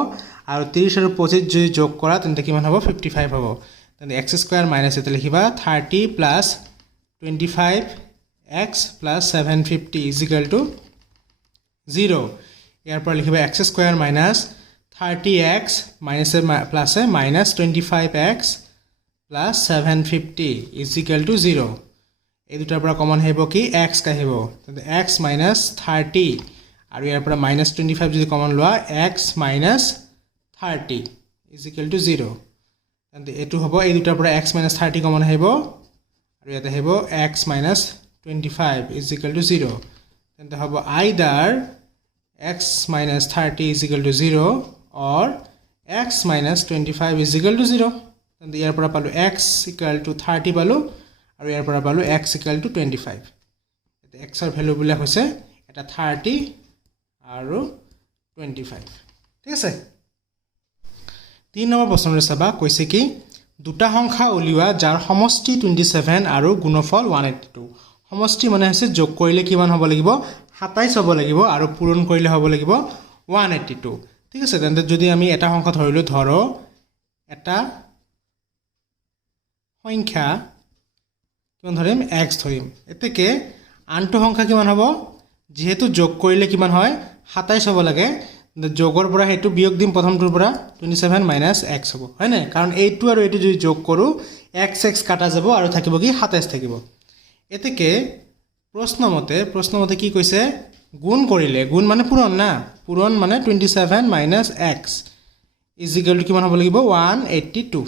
আৰু 30 আৰু 25 যদি যোগ কৰা তেন্তে কিমান হ'ব 55 হ'ব তেন্তে x² মাইনাস এতে লিখিবা 30 প্লাস 25x প্লাস 750 = 0 ইয়াৰ পৰা লিখিবা x² minus 30x minus plus minus 25x plus 750 is equal to 0 এই দুটাৰ পৰা কমন হেব কি x কাহিব তেন্তে x minus 30 আৰু ইয়াৰ পৰা minus 25 যদি কমন লোৱা x minus 30 is equal to 0 তেন্তে এটো হ'ব এই দুটাৰ পৰা x minus 30 কমন হেব আৰু ইয়াতে হেব x minus 25 is equal to 0 তেন্তে হ'ব either x minus 30 is equal to 0 or x minus 25 is equal to 0 তেন্তে ইয়াৰ পৰা পালো x equal to 30 পালো আৰু ইয়াৰ পৰা পালো x equal to 25 এতে x ৰ ভ্যালু বুলা হৈছে এটা 30 আৰু 25 ঠিক আছে 3 নম্বৰ প্ৰশ্নৰে চাবা কৈছে কি দুটা সংখ্যা উলিওৱা যাৰ সমষ্টি 27 আৰু গুণফল 182 সমষ্টি মানে হৈছে যোগ কৰিলে কিমান হ'ব লাগিব 27 হ'ব লাগিব আৰু পূৰণ কৰিলে হ'ব লাগিব 182 ঠিক আছে তেন্তে যদি আমি এটা সংখ্যা ধৰিলো ধৰো এটা সংখ্যা কিমান ধৰিম x ধৰিম এতেকে আনটো সংখ্যা কিমান হ'ব যেহেতু যোগ কৰিলে কিমান হয় 27 হ'ব লাগে যোগৰ পৰা হেতু বিয়োগ দিম প্ৰথমটোৰ পৰা 27 - x হ'ব হয় না কাৰণ এইটো আৰু এইটো যদি যোগ কৰো x x কাটা যাব আৰু থাকিব কি 27 থাকিব এতেকে প্ৰশ্নমতে কি কৈছে গুণ কৰিলে গুণ মানে পূৰণ না পূৰণ মানে 27 - x is equal to কিমান হ'ব লাগিব 182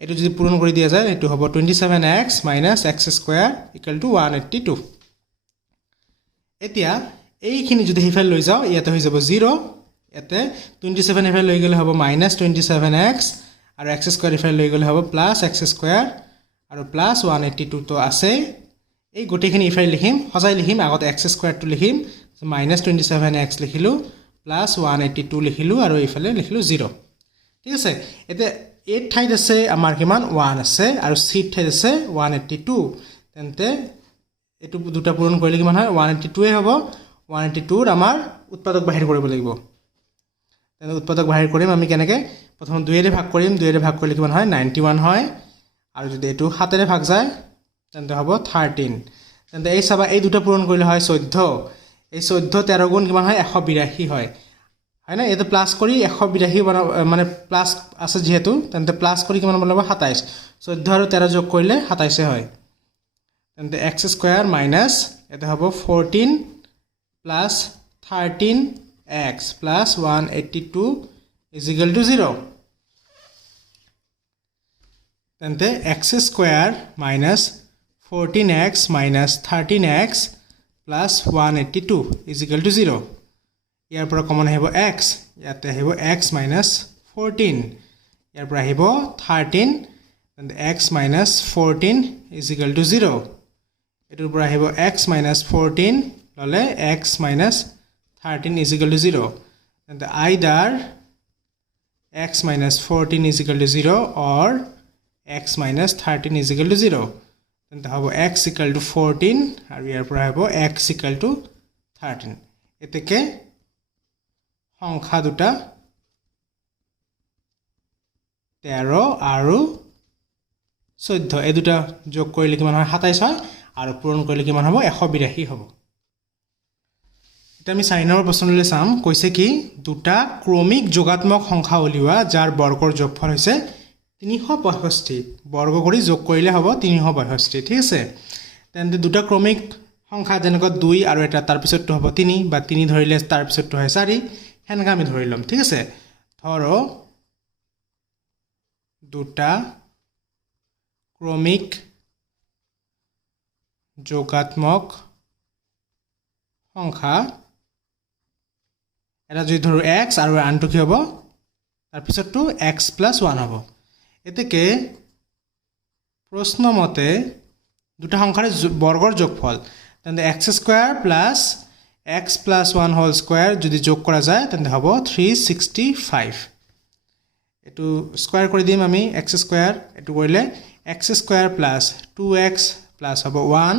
এটো যদি পূৰণ কৰি দিয়া যায় এটো হ'ব 27x - x² = 182 এতিয়া এইখিনি যদি হেফাল লৈ যাও ইয়াতে হৈ যাব 0 ইয়াতে 27 হেফাল লৈ গলে হ'ব -27x আৰু x² হেফাল লৈ গলে হ'ব +x² আৰু +182 তো আছে এই গোটেইখিনি ইফালে লিখিম হজাই লিখিম আগত x² টো লিখিম -27x লিখিলো +182 লিখিলো আৰু ইফালে লিখিলো 0 ঠিক আছে এতে a ঠাইত আছে আমাৰ কিমান 1 আছে আৰু c ঠাইত আছে 182 তেন্তে এটো দুটা পূৰণ কৰিলে কিমান হয় 182 এ হ'ব 182 ৰ আমাৰ উৎপাদক বাহিৰ কৰিব লাগিব তেন্তে উৎপাদক বাহিৰ কৰিম আমি কেনেকৈ প্ৰথম 2 ৰে ভাগ কৰিম 2 ৰে ভাগ কৰিলে কিমান হয় 91 হয় আৰু যদি এটো 7 ৰে ভাগ যায় তেন্তে হ'ব 13 তেন্তে এই চাবা এই দুটা পূৰণ কৰিলে হয় 14 এই 14 13 গুণ কিমান হয় 182 হয় হয় না এটা প্লাস কৰি 182 মানে প্লাস আছে যেহেতু তেন্তে প্লাস কৰি কিমান বনাব 27 14 আৰু 13 যোগ কৰিলে 27 হয় তেন্তে x স্কয়ার মাইনাস এটা হ'ব 14 plus 13x plus 182 is equal to 0 তেন্তে x square minus 14x minus 13x plus 182 is equal to 0 ইয়াৰ পৰা কমন আহিব x ইয়াতে আহিব x minus 14 ইয়াৰ পৰা আহিব 13 and x minus 14 is equal to 0 এটোৰ পৰা আহিব x minus 14 ললে x minus 13 is equal to 0 and either x minus 14 is equal to 0 or x minus 13 is equal to 0 তেন্তে হ'ব x equal to 14 আৰু ইয়াৰ পৰা হ'ব x equal to 13 এতেকে সংখ্যা দুটা 13 আৰু 14 এই দুটা যোগ কৰিলে কিমান হয় 27 হয় আৰু পূৰণ কৰিলে কিমান হ'ব 182 হ'ব এটা আমি 4 নম্বৰ প্ৰশ্নলৈ চাম কৈছে কি দুটা ক্ৰমিক যোগাত্মক সংখ্যা উলিওৱা যাৰ বৰ্গৰ যোগফল হৈছে 365 বৰ্গ কৰি যোগ কৰিলে হ'ব 365 ঠিক আছে তেন্তে দুটা ক্ৰমিক সংখ্যা যেনেকৈ 2 আৰু এটা তাৰ পিছতটো হ'ব 3 বা 3 ধৰিলে তাৰ পিছতটো হয় 4 হেনকা আমি ধৰি লম ঠিক আছে ধৰো দুটা ক্ৰমিক যোগাত্মক সংখ্যা এটা যদি ধৰো x আৰু আনটো কি হ'ব তাৰ পিছতটো x + 1 হ'ব এতেকে প্ৰশ্ন মতে দুটা সংখ্যাৰ বৰ্গৰ যোগফল তেন্তে x² + x + 1 হোল স্কয়াৰ যদি যোগ কৰা যায় তেন্তে হ'ব 365 এটো স্কয়াৰ কৰি দিম আমি x² এটো কৰিলে x² + 2x + হ'ব 1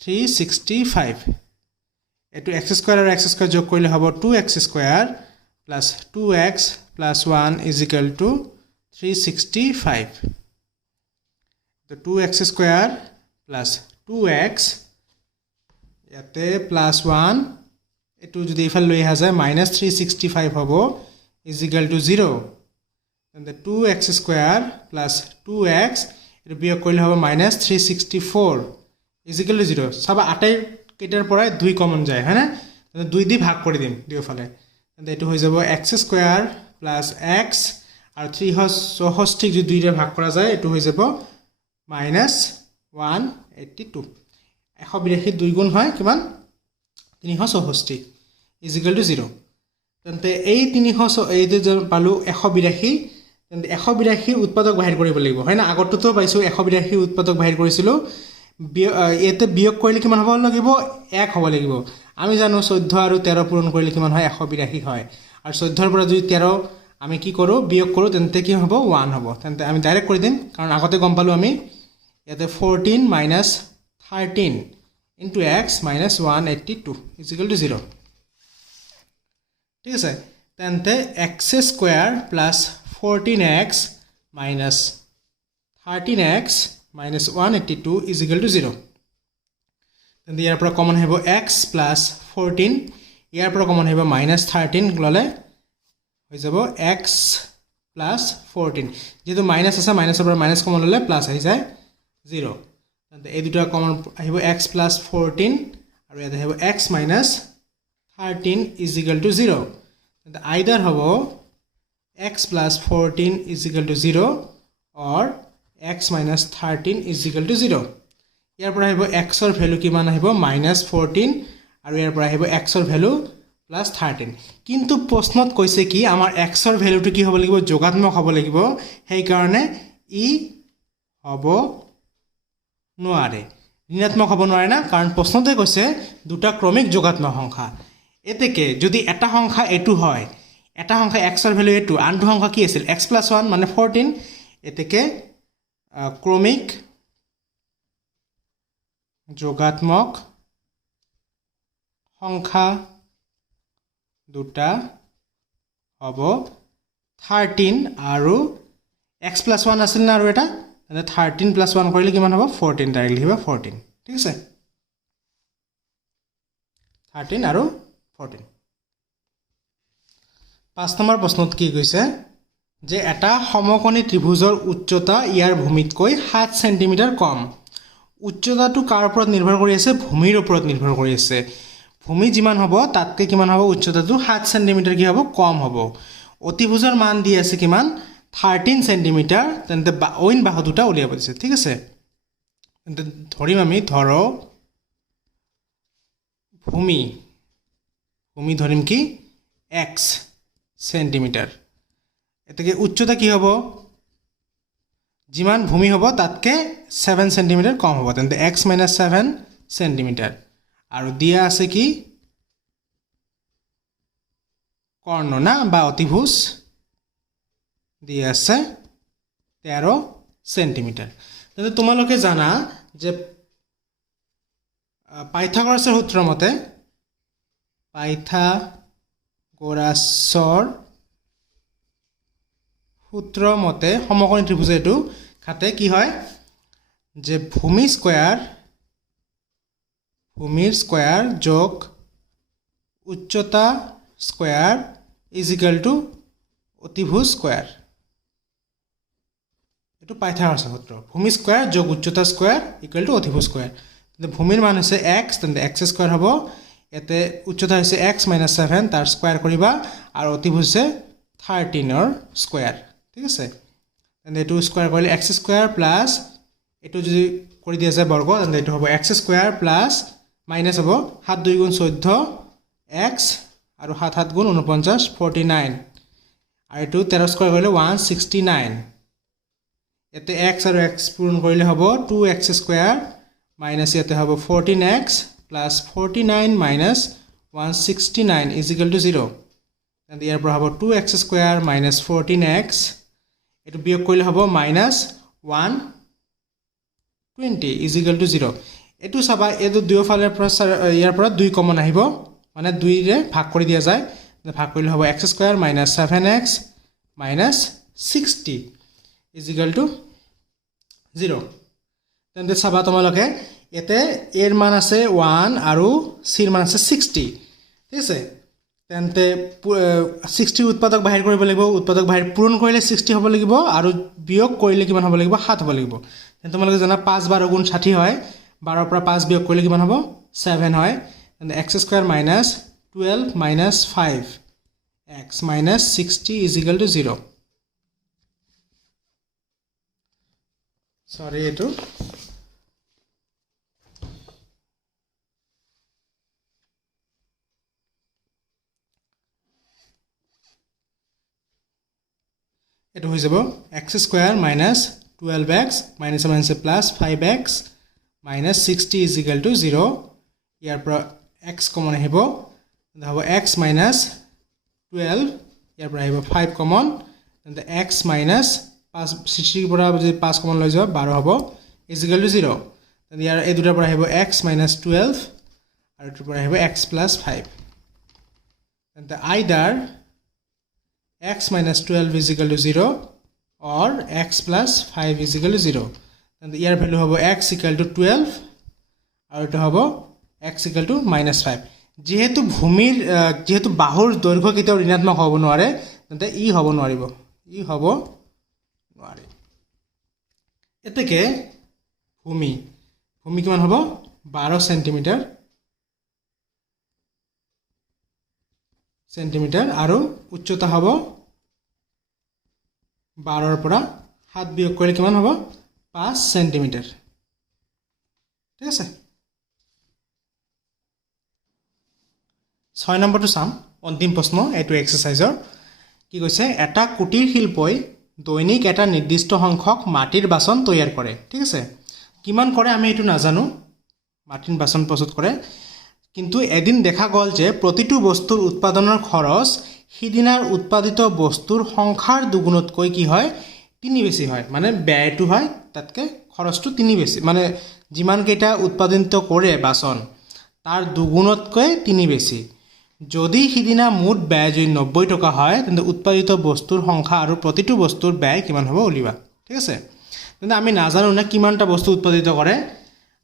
365 এটো x² আৰু x² যোগ কৰিলে হ'ব 2x² + 2x + 1 = 365 the 2x square plus 2x ইয়াতে plus 1 এটো যদি ইফাল লৈ আহা যায় minus 365 হ'ব is equal to 0 and the 2x square plus 2x এটো বিয়োগ কৰিলে হ'ব minus 364 is equal to 0 সব আটাই কেটাৰ পৰা 2 কমন যায় হয়না 2 দি ভাগ কৰি দিম দুয়োফালে and এটো হৈ যাব x square plus x আৰু 364 যদি 2 ৰে ভাগ কৰা যায় এটো হৈ যাব minus 182 182 2 গুণ হয় কিমান 364 is equal to 0 তেন্তে এই 300 এই যে পালো 182 তেন্তে 182 উৎপাদক বাহিৰ কৰিব লাগিব হয় না আগতটো পাইছো 182 উৎপাদক বাহিৰ কৰিছিলো এতে বিয়োগ কৰিলে কিমান হ'ব লাগিব 1 হ'ব লাগিব আমি জানো 14 আৰু 13 পূৰণ কৰিলে কিমান হয় 182 হয় আৰু 14 ৰ পৰা যদি 13 আমি কি কৰো বিয়োগ কৰো তেন্তে কি হ'ব 1 হ'ব তেন্তে আমি ডাইৰেক্ট কৰি দিম কাৰণ আগতে গম পালো আমি ইয়াতে 14 minus 13 into x minus 182 is equal to 0 ঠিক আছে তেন্তে x square plus 14x minus 13x minus 182 is equal to 0 তেন্তে ইয়াৰ পৰা কমন হ'ব x plus 14 ইয়াৰ পৰা কমন হ'ব minus 13 ললে হৈ যাব x plus 14 যেটো মাইনাস আছে মাইনাসৰ পৰা মাইনাস কমন ললে প্লাস আহি যায় 0 তেন্তে এই দুটা কমন আহিব x plus 14 আৰু ইয়াতে আহিব x minus 13 is equal to 0 তেন্তে either হ'ব x plus 14 is equal to 0 or x minus 13 is equal to 0 ইয়াৰ পৰা আহিব x ৰ ভ্যালু কিমান আহিব -14 আৰু ইয়াৰ পৰা আহিব x ৰ ভ্যালু +13 কিন্তু প্ৰশ্নত কৈছে কি আমাৰ x ৰ ভ্যালুটো কি হ'ব লাগিব যোগাত্মক হ'ব লাগিব সেই কাৰণে ই হ'ব নোৱাৰে ঋণাত্মক হ'ব নোৱাৰে না কাৰণ প্ৰশ্নতে কৈছে দুটা ক্ৰমিক যোগাত্মক সংখ্যা এতেকে যদি এটা সংখ্যা এটো হয় এটা সংখ্যা x ৰ ভ্যালু এটো আনটো সংখ্যা কি আছিল x + 1 মানে 14 এতেকে ক্ৰমিক যোগাত্মক সংখ্যা দুটা হ'ব 13 আৰু x + 1 আছিল না আৰু এটা মানে 13 + 1 কৰিলে কিমান হ'ব 14 ডাইৰেক্টলি লিখিবা 14 ঠিক আছে 13 আৰু 14 5 নম্বৰ প্ৰশ্নত কি কৈছে যে এটা সমকোণী ত্ৰিভুজৰ উচ্চতা ইয়াৰ ভূমিতকৈ 7 সেন্টিমিটাৰ কম উচ্চতাটো কাৰ ওপৰত নিৰ্ভৰ কৰি আছে ভূমিৰ ওপৰত নিৰ্ভৰ কৰি আছে ভূমি যিমান হ'ব তাতকৈ কিমান হ'ব উচ্চতাটো 7 সেন্টিমিটাৰ কি হ'ব কম হ'ব অতিভুজৰ মান দি আছে কিমান 13 সেন্টিমিটাৰ তেন্তে অইন বাহু দুটা উলিয়াব দিছে ঠিক আছে তেন্তে ধৰিম আমি ধৰো ভূমি ধৰিম কি x সেন্টিমিটাৰ এতেকে উচ্চতা কি হ'ব যিমান ভূমি হ'ব তাতকে 7 সেন্টিমিটাৰ কম হ'ব তেন্তে x - 7 সেন্টিমিটাৰ আৰু দিয়া আছে কি কৰ্ণ না বা অতিভুজ দিয়া আছে 13 সেন্টিমিটাৰ তেন্তে তোমালোকে জানা যে পাইথাগোৰাছৰ সূত্ৰ মতে সমকোণী ত্ৰিভুজ এটো খাতে কি হয় যে ভূমিৰ স্কয়াৰ যোগ উচ্চতা স্কয়াৰ = অতিভুজ স্কয়াৰ এটো পাইথাগোৰাছৰ সূত্ৰ ভূমি স্কয়াৰ যোগ উচ্চতা স্কয়াৰ = অতিভুজ স্কয়াৰ তেন্তে ভূমিৰ মান হৈছে x তেন্তে x স্কয়াৰ হ'ব এতে উচ্চতা হৈছে x - 7 তাৰ স্কয়াৰ কৰিবা আৰু অতিভুজ হৈছে 13 ৰ স্কয়াৰ ঠিক আছে তেন্তে এটো স্কয়াৰ কৰিলে x স্কয়াৰ প্লাস এটো যদি কৰি দিয়া যায় বৰ্গ তেন্তে এটো হ'ব x স্কয়াৰ প্লাস মাইনাস হ'ব 7 2 গুণ 14 x আৰু 7 7 গুণ 49 49 আৰু এটো 13 স্কয়াৰ কৰিলে 169 এতে x আৰু x পূৰণ কৰিলে হ'ব 2x স্কয়াৰ মাইনাস ইয়াতে হ'ব 14x plus 49 minus 169 is equal to 0 and ইয়াৰ পৰা হ'ব 2x square minus 14x এটো বিয়োগ কৰিলে হ'ব minus 120 is equal to 0 এটো চাবা এটো দুয়োফালৰ পৰা ইয়াৰ পৰা 2 কমন আহিব মানে 2 ৰে ভাগ কৰি দিয়া যায় ভাগ কৰিলে হ'ব x square minus 7x minus 60 is equal to 0 তেন্তে চাবা তোমালোকে এতে এর মান আছে 1 আৰু সিৰ মান আছে 60 ঠিক আছে তেন্তে 60 উৎপাদক বাহিৰ কৰিব লাগিব উৎপাদক বাহিৰ পূৰণ কৰিলে 60 হ'ব লাগিব আৰু বিয়োগ কৰিলে কিমান হ'ব লাগিব 7 হ'ব লাগিব তেন্তে তোমালোকে জানা 5 12 গুণ 60 হয় 12 পৰা 5 বিয়োগ কৰিলে কিমান হ'ব 7 হয় তেন্তে x square minus 12 minus 5 x minus 60 is equal to 0 sorry এটো এটো হৈ যাব x square minus 12x minus minus plus 5x minus 60 is equal to 0 ইয়াৰ পৰা x কমন আহিব হ'ব x minus 12 ইয়াৰ পৰা আহিব 5 কমন তেন্তে x minus 5 60 পৰা যদি 5 কমন লৈ যাও 12 হ'ব is equal to 0 তেন্তে ইয়াৰ এই দুটাৰ পৰা আহিব x minus 12 আৰু এটোৰ পৰা আহিব x plus 5 তেন্তে either x minus 12 is equal to 0 or x plus 5 is equal to 0 and the value hobo x equal to 12 আৰু এটা হ'ব x equal to minus 5 যেহেতু ভূমিৰ যেহেতু বাহুৰ দৈৰ্ঘ্য কেতিয়াও ঋণাত্মক হ'ব নোৱাৰে তেন্তে ই হ'ব নোৱাৰিব ই হ'ব নোৱাৰে এতেকে ভূমি কিমান হ'ব 12 সেন্টিমিটাৰ আৰু উচ্চতা হ'ব 12 ৰ পৰা 7 বিয়োগ কৰিলে কিমান হ'ব 5 সেন্টিমিটাৰ ঠিক আছে 6 নম্বৰটো চাম অন্তিম প্ৰশ্ন এটো এক্সাৰসাইজৰ কি কৈছে এটা কুটিৰ শিল্পই দৈনিক এটা নিৰ্দিষ্ট সংখ্যক মাটিৰ বাচন তৈয়াৰ কৰে ঠিক আছে কিমান কৰে আমি এটো নাজানো মাটিৰ বাচন প্ৰস্তুত কৰে কিন্তু এদিন দেখা গল যে প্ৰতিটো বস্তুৰ উৎপাদনৰ খৰচ হিদিনাৰ উৎপাদিত বস্তুৰ সংখ্যাৰ দুগুণতকৈ কি হয় তিনি বেছি হয় মানে ব্যয়টো হয় তাতকে খৰচটো তিনি বেছি মানে যিমান কেইটা উৎপাদিত কৰে বাচন তাৰ দুগুণতকৈ তিনি বেছি যদি সিদিনা মুঠ ব্যয় যদি 90 টকা হয় তেন্তে উৎপাদিত বস্তুৰ সংখ্যা আৰু প্ৰতিটো বস্তুৰ ব্যয় কিমান হ'ব উলিওৱা ঠিক আছে তেন্তে আমি নাজানো না কিমানটা বস্তু উৎপাদিত কৰে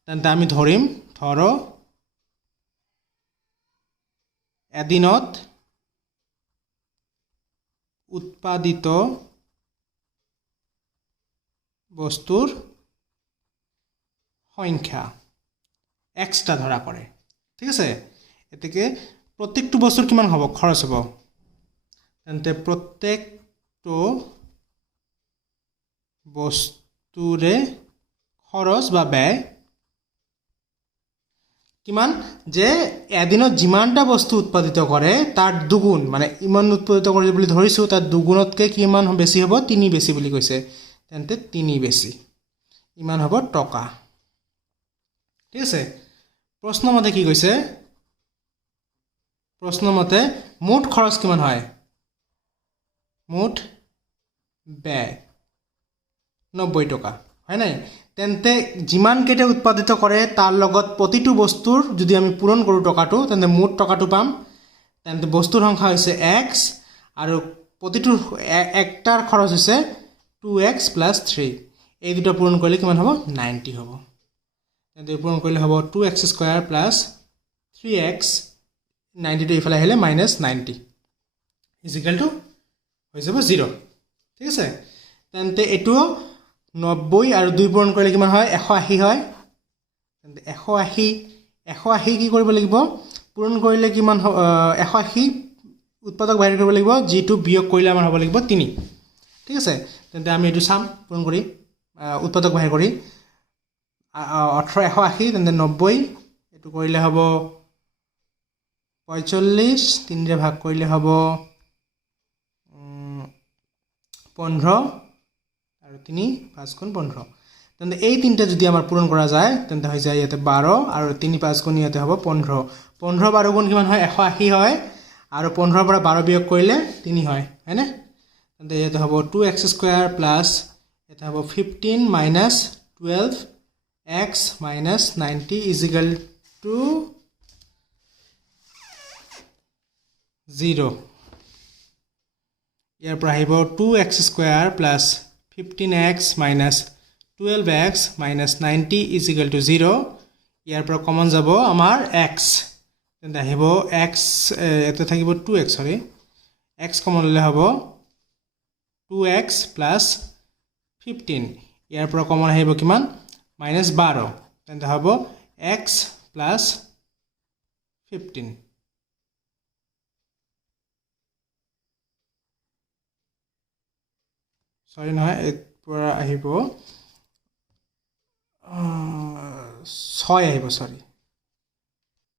তেন্তে আমি ধৰিম ধৰো এদিনত উৎপাদিত বস্তুৰ সংখ্যা এক্সটা ধৰা কৰে ঠিক আছে এতেকে প্ৰত্যেকটো বস্তুৰ কিমান হ'ব খৰচ হ'ব তেন্তে প্ৰত্যেকটো বস্তুৰে খৰচ বা ব্যয় কিমান যে এদিনত যিমানটা বস্তু উৎপাদিত কৰে তাৰ দুগুণ মানে ইমান উৎপাদিত কৰে বুলি ধৰিছো তাৰ দুগুণতকৈ কিমান বেছি হ'ব 3 বেছি বুলি কৈছে তেন্তে 3 বেছি ইমান হ'ব টকা ঠিক আছে প্ৰশ্ন মতে কি কৈছে প্ৰশ্ন মতে মুঠ খৰচ কিমান হয় মুঠ ব্যয় 90 টকা হয় নাই তেন্তে যিমান কেইটা উৎপাদিত কৰে তাৰ লগত প্ৰতিটো বস্তুৰ যদি আমি পূৰণ কৰো টকাটো তেন্তে মুঠ টকাটো পাম তেন্তে বস্তুৰ সংখ্যা হৈছে x আৰু প্ৰতিটো একটাৰ খৰচ হৈছে 2x + 3 এই দুটা পূৰণ কৰিলে কিমান হ'ব 90 হ'ব তেন্তে পূৰণ কৰিলে হ'ব 2x² + 3x 90 টো ইফালে আহিলে -90 ইকুৱেল টু হৈ যাব 0 ঠিক আছে তেন্তে এটো 90 আৰু 2 পূৰণ কৰিলে কিমান হয় 180 হয় তেন্তে 180 কি কৰিব লাগিব পূৰণ কৰিলে কিমান 180 উৎপাদক বাহিৰ কৰিব লাগিব যেটো বিয়োগ কৰিলে আমাৰ হ'ব লাগিব 3 ঠিক আছে তেন্তে আমি এটো চাম পূৰণ কৰি উৎপাদক বাহিৰ কৰি 180 তেন্তে 90 এটো কৰিলে হ'ব 45 3 ৰে ভাগ কৰিলে হ'ব 15 আৰু 3 5 গুণ 15 তেন্তে এই তিনটা যদি আমাৰ পূৰণ কৰা যায় তেন্তে হৈ যায় ইয়াতে 12 আৰু 3 5 গুণ ইয়াতে হ'ব 15 15 12 গুণ কিমান হয় 180 হয় আৰু 15 পৰা 12 বিয়োগ কৰিলে 3 হয় হয়নে তেন্তে ইয়াতে হ'ব 2x² প্লাস এটা হ'ব 15 12x 90 ইকুৱেল টু 0 ইয়াৰ পৰা আহিব 2x² plus 15x 12x 90 equal to 0 ইয়াৰ পৰা কমন যাব আমাৰ x তেন্তে আহিব x এতে থাকিব 2x সৰি x কমন ললে হ'ব 2x প্লাস 15 ইয়াৰ পৰা কমন আহিব কিমান -12 তেন্তে হ'ব x প্লাস 15 সৰি নহয় এত পৰা আহিব 6 আহিব সৰি